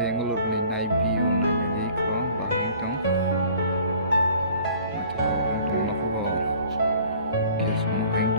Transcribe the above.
Bangalore ni night view na jadi ko bahing tong mati ko tong na ko kes mo hing